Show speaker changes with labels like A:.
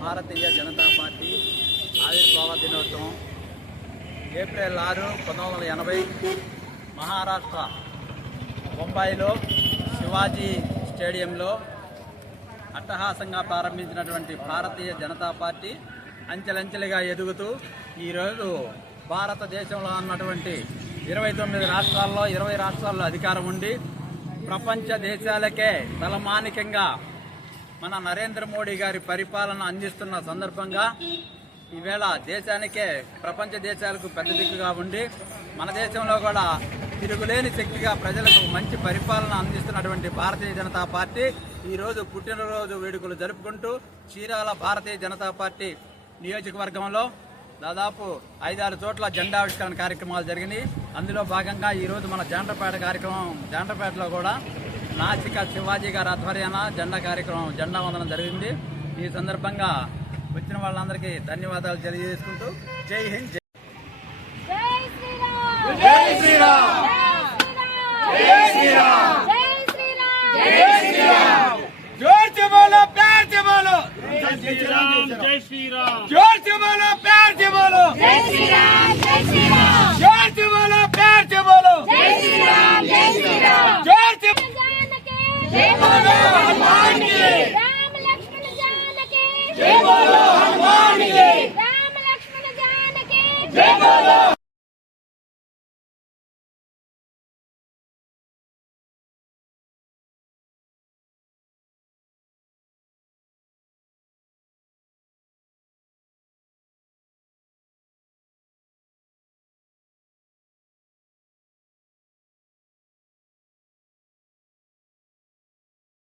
A: Bharatiya Janata party ఆవిర్భావ దినోత్సవం. April ఆరు పంతొమ్మిది వందల ఎనభై మహారాష్ట్ర బొంబాయిలో శివాజీ స్టేడియంలో అట్టహాసంగా ప్రారంభించినటువంటి భారతీయ జనతా పార్టీ అంచెలంచెలుగా ఎదుగుతూ ఈరోజు భారతదేశంలో ఉన్నటువంటి ఇరవై తొమ్మిది రాష్ట్రాల్లో ఇరవై రాష్ట్రాల్లో అధికారం ఉండి ప్రపంచ దేశాలకే తలమానికంగా మన నరేంద్ర మోడీ గారి పరిపాలన అందిస్తున్న సందర్భంగా ఈవేళ దేశానికే ప్రపంచ దేశాలకు పెద్ద దిక్కుగా ఉండి మన దేశంలో కూడా తిరుగులేని శక్తిగా ప్రజలకు మంచి పరిపాలన అందిస్తున్నటువంటి భారతీయ జనతా పార్టీ ఈరోజు పుట్టినరోజు వేడుకలు జరుపుకుంటూ చీరాల భారతీయ జనతా పార్టీ నియోజకవర్గంలో దాదాపు ఐదారు చోట్ల జెండావిష్కరణ కార్యక్రమాలు జరిగినాయి. అందులో భాగంగా ఈరోజు మన జాండ్రపేట కార్యక్రమం జాండ్రపేటలో కూడా నాసిక శివాజీ గారి ఆధ్వర్యాన జెండా కార్యక్రమం జెండా వందనం జరిగింది ఈ సందర్భంగా వచ్చిన వాళ్ళందరికీ ధన్యవాదాలు తెలియజేసుకుంటూ జై హింద్ జై
B: జై శ్రీరామ్ జై శ్రీరామ్ జై శ్రీరామ్ జై శ్రీరామ్
C: जोर से बोलो प्यार से बोलो
D: जय श्री राम जय श्री राम
C: जोर से बोलो प्यार